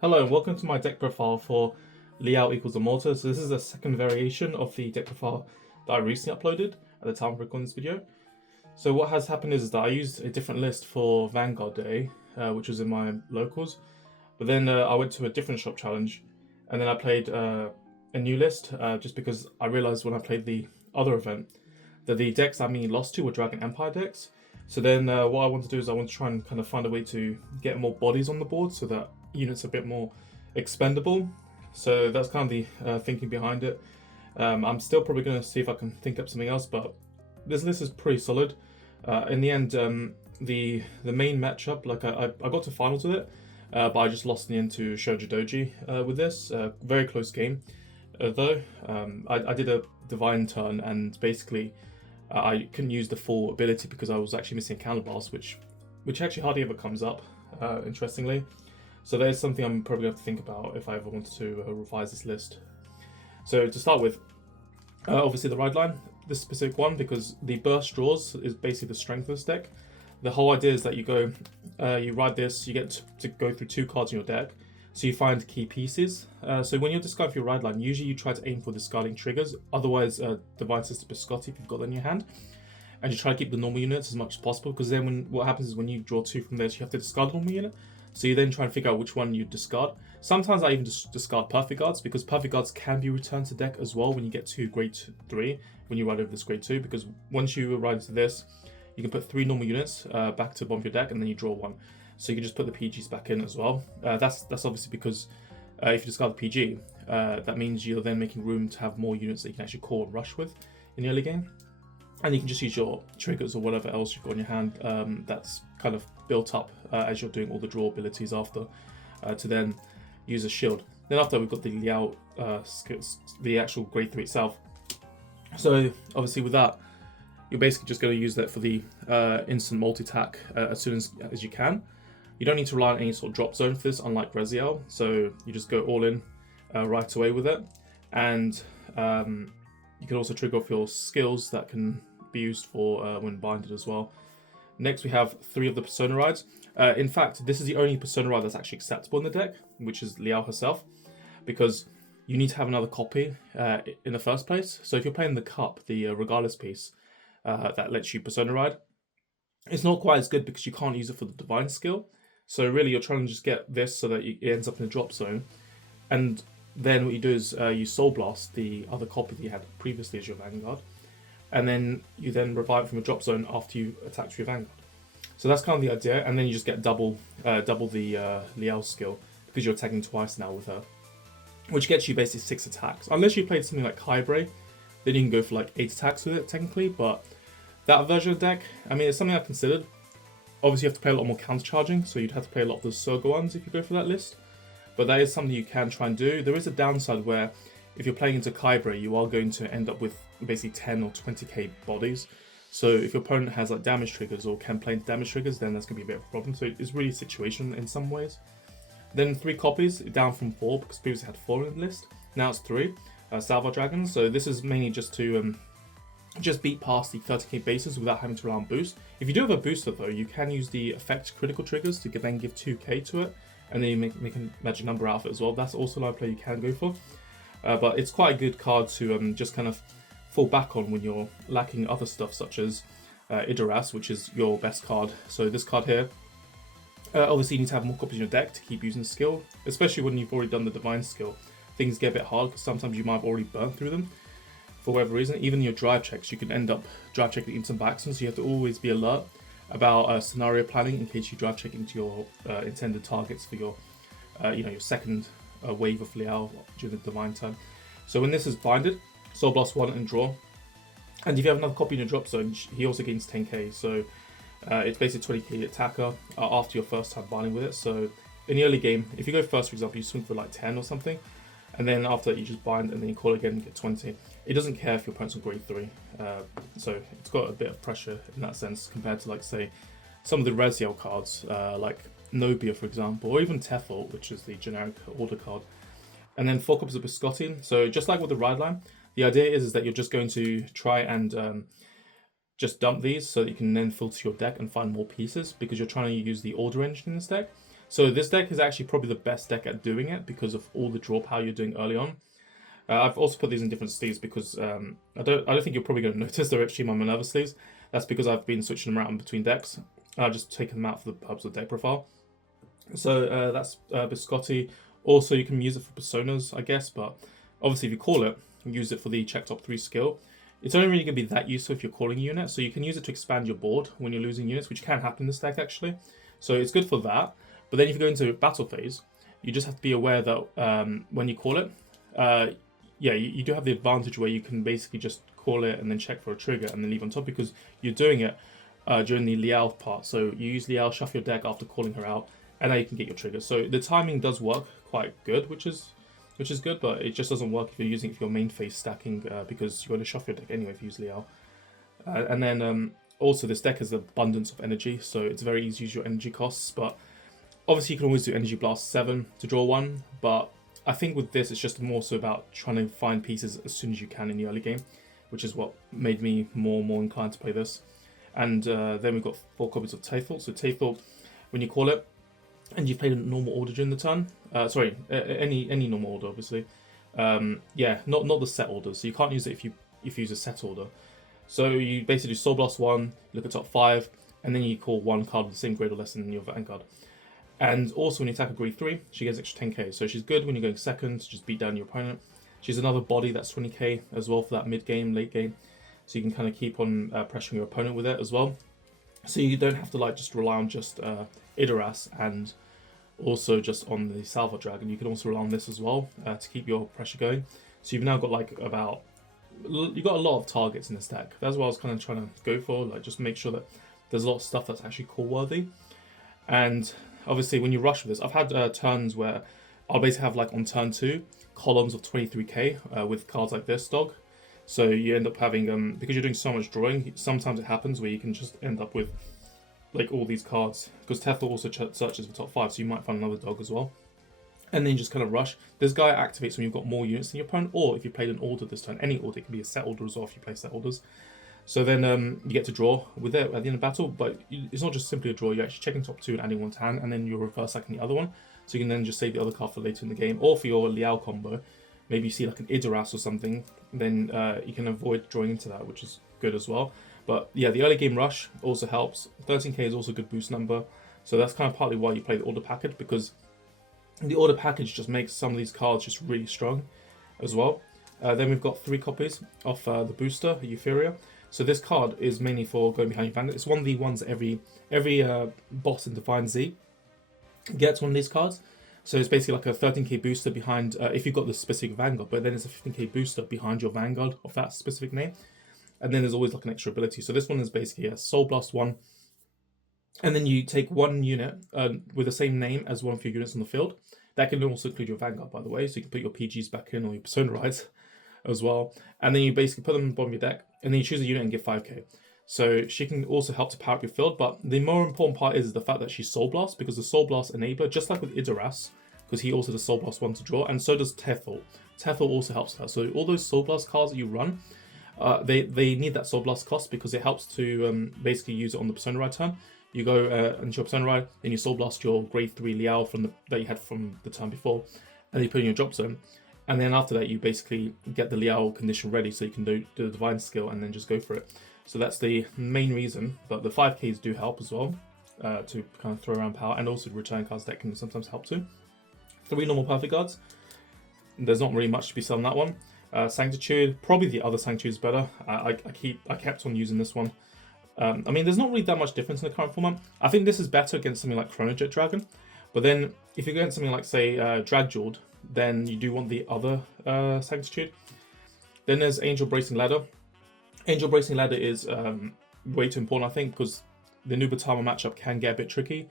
Hello and welcome to my deck profile for Liael Amorta. So this is a second variation of the deck profile that I recently uploaded at the time of recording this video. So what has happened is that I used a different list for Vanguard Day, which was in my locals. But then I went to a different shop challenge and then I played a new list just because I realized when I played the other event that the decks I mainly lost to were Dragon Empire decks. So then what I want to do is I want to try and kind of find a way to get more bodies on the board so that units are a bit more expendable. So that's kind of the thinking behind it. I'm still probably going to see if I can think up something else, but this list is pretty solid. In the end, the main matchup, like I got to finals with it, but I just lost in the end to Shoji Doji with this. Very close game, though. I did a divine turn and basically I couldn't use the full ability because I was actually missing a counterblast, which actually hardly ever comes up, interestingly. So there's something I'm probably going to have to think about if I ever wanted to revise this list. So to start with, obviously the ride line, this specific one, because the burst draws is basically the strength of this deck. The whole idea is that you go, you ride this, you get to go through 2 cards in your deck, so you find key pieces. So when you're discarding for your ride line, usually you try to aim for discarding triggers, otherwise Divine Sister Biscotti if you've got that in your hand. And you try to keep the normal units as much as possible, because then what happens is when you draw 2 from this, you have to discard the normal unit. So you then try and figure out which one you discard. Sometimes I even just discard Perfect Guards, because Perfect Guards can be returned to deck as well when you get to grade 3, when you ride over this grade 2, because once you ride into this, you can put 3 normal units back to the bottom of your deck, and then you draw 1. So you can just put the PGs back in as well. That's obviously because if you discard the PG, that means you're then making room to have more units that you can actually core and rush with in the early game. And you can just use your triggers or whatever else you've got in your hand that's kind of built up as you're doing all the draw abilities after to then use a shield. Then after we've got the Liael skills, the actual grade 3 itself. So obviously with that, you're basically just going to use that for the instant multi-attack as soon as you can. You don't need to rely on any sort of drop zone for this, unlike Liael. So you just go all in right away with it. And you can also trigger off your skills that can be used for when binded as well. Next, we have 3 of the Persona rides. In fact, this is the only Persona ride that's actually acceptable in the deck, which is Liael herself, because you need to have another copy in the first place. So if you're playing the Cup, the Regardless piece that lets you Persona ride, it's not quite as good because you can't use it for the Divine skill. So really, you're trying to just get this so that it ends up in a drop zone. And then what you do is you Soul Blast the other copy that you had previously as your Vanguard, and then you then revive it from a drop zone after you attack with your Vanguard. So that's kind of the idea, and then you just get double the Liael skill because you're attacking twice now with her, which gets you basically 6 attacks. Unless you played something like Kybre, then you can go for like 8 attacks with it technically, but that version of the deck, I mean, it's something I've considered. Obviously you have to play a lot more counter-charging, so you'd have to play a lot of the Soga ones if you go for that list. But that is something you can try and do. There is a downside where if you're playing into Kybre, you are going to end up with basically 10 or 20k bodies. So if your opponent has like damage triggers or can play into damage triggers, then that's going to be a bit of a problem. So it's really situational in some ways. Then 3 copies, down from 4, because previously had 4 in the list. Now it's 3. Salva Dragons. So this is mainly just to just beat past the 30k bases without having to rely on boost. If you do have a booster though, you can use the effect critical triggers to then give 2k to it, and then you make a magic number out of it as well. That's also another play you can go for. But it's quite a good card to just kind of fall back on when you're lacking other stuff such as Idaras, which is your best card. So this card here, obviously you need to have more copies in your deck to keep using the skill, especially when you've already done the Divine skill. Things get a bit hard because sometimes you might have already burned through them for whatever reason. Even your drive checks, you can end up drive checking into some backstones, so you have to always be alert about scenario planning in case you drive check into your intended targets for your your second wave of Liael during the Divine turn. So when this is binded, Soul Blast 1 and draw. And if you have another copy in your drop zone, he also gains 10k. So it's basically 20k attacker after your first time binding with it. So in the early game, if you go first, for example, you swing for like 10 or something, and then after you just bind and then you call again and get 20. It doesn't care if your opponent's on grade 3. So it's got a bit of pressure in that sense compared to, like, say, some of the Liael cards, like Nobia, for example, or even Tethel, which is the generic order card. And then 4 copies of Biscotti. So just like with the ride line, the idea is that you're just going to try and just dump these so that you can then filter your deck and find more pieces, because you're trying to use the order engine in this deck. So this deck is actually probably the best deck at doing it because of all the draw power you're doing early on. I've also put these in different sleeves because I don't think you're probably going to notice they're actually my Minerva sleeves. That's because I've been switching them around between decks. I've just taken them out for the purpose of deck profile. So that's Biscotti. Also, you can use it for personas, I guess, but obviously if you call it, use it for the check top 3 skill. It's only really going to be that useful if you're calling a unit, so you can use it to expand your board when you're losing units, which can happen in this deck actually. So it's good for that. But then if you go into battle phase, you just have to be aware that when you call it, yeah, you do have the advantage where you can basically just call it and then check for a trigger and then leave on top because you're doing it during the Liael part. So you use Liael, shuffle your deck after calling her out, and now you can get your trigger. So the timing does work quite good, which is good, but it just doesn't work if you're using it for your main phase stacking because you're going to shuffle your deck anyway if you use Liael. And then also this deck has abundance of energy, so it's very easy to use your energy costs, but obviously you can always do Energy Blast 7 to draw 1, but I think with this it's just more so about trying to find pieces as soon as you can in the early game, which is what made me more inclined to play this. And then we've got 4 copies of Taythal. So Taythal, when you call it, and you've played a normal order during the turn, sorry, any normal order, obviously. Yeah, not the set order. So you can't use it if you use a set order. So you basically do Soul Blast 1, look at top 5, and then you call 1 card with the same grade or less than your Vanguard. And also when you attack a grade 3, she gets extra 10k. So she's good when you're going second to just beat down your opponent. She's another body that's 20k as well for that mid game, late game. So you can kind of keep on pressuring your opponent with it as well. So you don't have to like just rely on just Idaras and also just on the Salva Dragon. You can also rely on this as well to keep your pressure going. So you've now got like you've got a lot of targets in this deck. That's what I was kind of trying to go for, like just make sure that there's a lot of stuff that's actually call worthy. And obviously when you rush with this, I've had turns where I'll basically have like on turn 2 columns of 23k with cards like this dog. So you end up having because you're doing so much drawing, sometimes it happens where you can just end up with like all these cards, because Tethel also searches for top 5, so you might find another dog as well. And then you just kind of rush. This guy activates when you've got more units than your opponent, or if you played an order this turn. Any order, it can be a set order as well if you play set orders. So then you get to draw with it at the end of battle, but it's not just simply a draw. You're actually checking top 2 and adding 1 to hand, and then you're reverse sacking the other one. So you can then just save the other card for later in the game, or for your Liael combo. Maybe you see like an Idaras or something, then you can avoid drawing into that, which is good as well. But yeah, the early game rush also helps. 13k is also a good boost number. So that's kind of partly why you play the order package, because the order package just makes some of these cards just really strong as well. Then we've got 3 copies of the booster, Euphoria. So this card is mainly for going behind your Vanguard. It's one of the ones that every boss in Divine Z gets one of these cards. So it's basically like a 13k booster behind, if you've got the specific Vanguard, but then it's a 15k booster behind your Vanguard of that specific name. And then there's always like an extra ability. So this one is basically a Soul Blast 1. And then you take 1 unit with the same name as one of your units on the field. That can also include your Vanguard, by the way. So you can put your PGs back in or your Persona Rides as well. And then you basically put them in the bottom of your deck. And then you choose a unit and give 5k. So she can also help to power up your field. But the more important part is the fact that she's Soul Blast, because the Soul Blast enabler, just like with Idaras, because he also does Soul Blast 1 to draw, and so does Tethel. Tethel also helps her. So all those Soul Blast cards that you run, they need that Soul Blast cost, because it helps to basically use it on the Persona Ride turn. You go into your Persona Ride, then you Soul Blast your grade 3 Liael that you had from the turn before, and then you put in your drop zone. And then after that, you basically get the Liael condition ready, so you can do the Divine skill and then just go for it. So that's the main reason, but the 5ks do help as well, to kind of throw around power, and also the return cards deck can sometimes help too. 3 normal perfect guards. There's not really much to be said on that one. Sanctitude, probably the other Sanctitude is better. I kept on using this one. I mean, there's not really that much difference in the current format. I think this is better against something like Chronojet Dragon, but then if you go against something like, say, Dragjord, then you do want the other Sanctitude. Then there's Angel Bracing Ladder. Angel Bracing Ladder is way too important, I think, because the Nubatama matchup can get a bit tricky.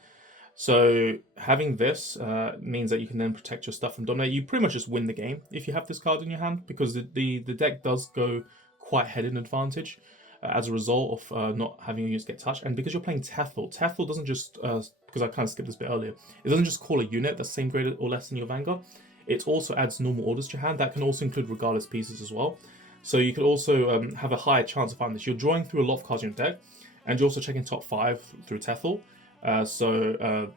So having this means that you can then protect your stuff from dominate. You pretty much just win the game if you have this card in your hand, because the deck does go quite head in advantage as a result of not having your units get touched. And because you're playing Tethel, Tethel doesn't just, because I kind of skipped this bit earlier, it doesn't just call a unit that's same grade or less than your Vanguard. It also adds normal orders to your hand. That can also include regardless pieces as well. So you could also have a higher chance of finding this. You're drawing through a lot of cards in your deck, and you're also checking top 5 through Tethel. So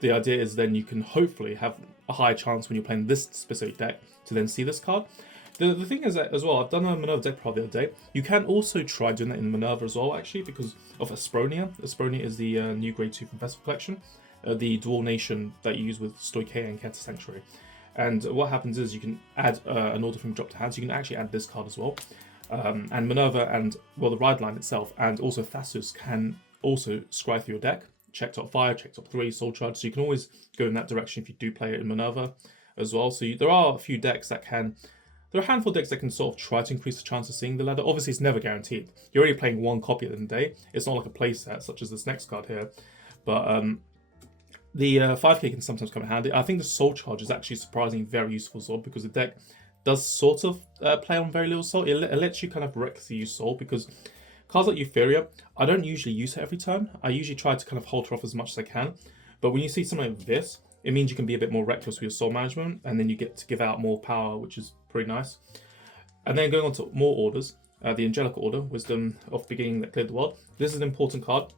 the idea is then you can hopefully have a higher chance when you're playing this specific deck to then see this card. The thing is that as well, I've done a Minerva deck profile the other day. You can also try doing that in Minerva as well, actually, because of Aspronia. Aspronia is the new Grade 2 from Festival Collection, the dual nation that you use with Stoicheia and Keta Sanctuary. And what happens is you can add an order from drop to hand, so you can actually add this card as well. And Minerva and, well, the Ride line itself, and also Thassus can also scry through your deck. Check top 5, check top 3, Soul Charge, so you can always go in that direction if you do play it in Minerva as well. So there are a few decks that can... There are a handful of decks that can sort of try to increase the chance of seeing the ladder. Obviously, it's never guaranteed. You're only playing one copy at the end of the day. It's not like a playset, such as this next card here. But the 5k can sometimes come in handy. I think the Soul Charge is actually surprisingly very useful as well, because the deck does sort of play on very little Soul. It lets you kind of recklessly use Soul, because cards like Euphoria, I don't usually use it every turn. I usually try to kind of hold her off as much as I can. But when you see something like this, it means you can be a bit more reckless with your soul management, and then you get to give out more power, which is pretty nice. And then going on to more orders, the Angelic Order, Wisdom of Beginning that Cleared the World. This is an important card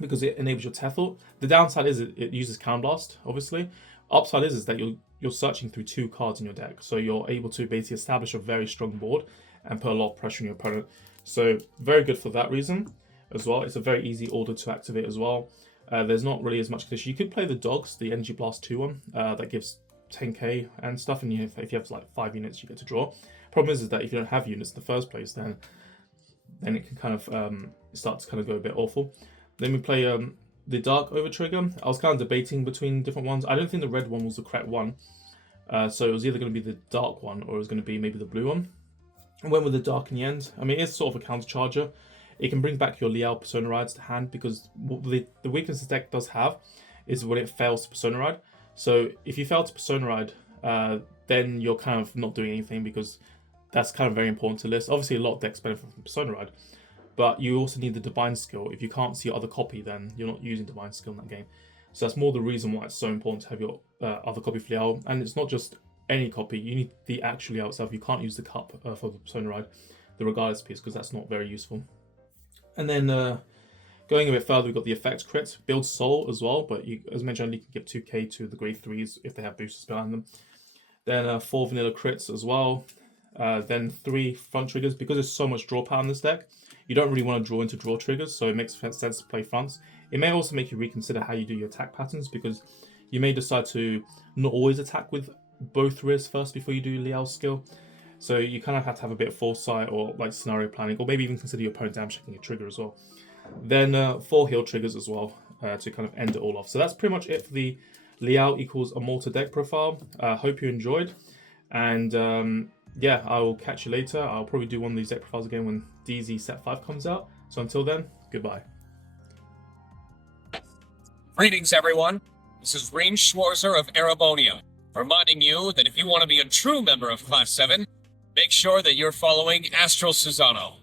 because it enables your Tethel. The downside is it uses Counter Blast, obviously. Upside is that you're searching through 2 cards in your deck, so you're able to basically establish a very strong board and put a lot of pressure on your opponent. So very good for that reason as well. It's a very easy order to activate as well. There's not really as much condition. You could play the Dogs, the Energy Blast 2 one, that gives 10k and stuff, and if you have like 5 units, you get to draw. Problem is that if you don't have units in the first place, then it can kind of start to kind of go a bit awful. Then we play the Dark Over Trigger. I was kind of debating between different ones. I don't think the red one was the correct one, so it was either going to be the dark one or it was going to be maybe the blue one. I went with the dark in the end. I mean, it's sort of a counter charger. It can bring back your Liael Persona Rides to hand, because the weakness the deck does have is when it fails to Persona Ride. So if you fail to Persona Ride, then you're kind of not doing anything, because that's kind of very important to list. Obviously, a lot of decks benefit from Persona Ride, but you also need the Divine Skill. If you can't see your other copy, then you're not using Divine Skill in that game. So that's more the reason why it's so important to have your other copy for Liael. And it's not just any copy. You need the actual Liael itself. You can't use the cup for the Persona Ride, the Regardless piece, because that's not very useful. And then going a bit further, we've got the Effect Crit. Build Soul as well, but you, as mentioned, you can give 2k to the Grade 3s if they have boosters behind them. Then 4 Vanilla Crits as well. Then 3 Front Triggers. Because there's so much draw power in this deck, you don't really want to draw into draw triggers, so it makes sense to play fronts. It may also make you reconsider how you do your attack patterns, because you may decide to not always attack with both rears first before you do Liael's skill. So you kind of have to have a bit of foresight or like scenario planning, or maybe even consider your opponent damage checking a trigger as well. Then 4 heal triggers as well to kind of end it all off. So that's pretty much it for the Liael equals Amorta deck profile. Hope you enjoyed, and yeah, I will catch you later. I'll probably do one of these deck profiles again when DZ Set 5 comes out. So until then, goodbye. Greetings, everyone. This is Rain Schwarzer of Erebonia, reminding you that if you want to be a true member of Class 7, make sure that you're following Astral Susano.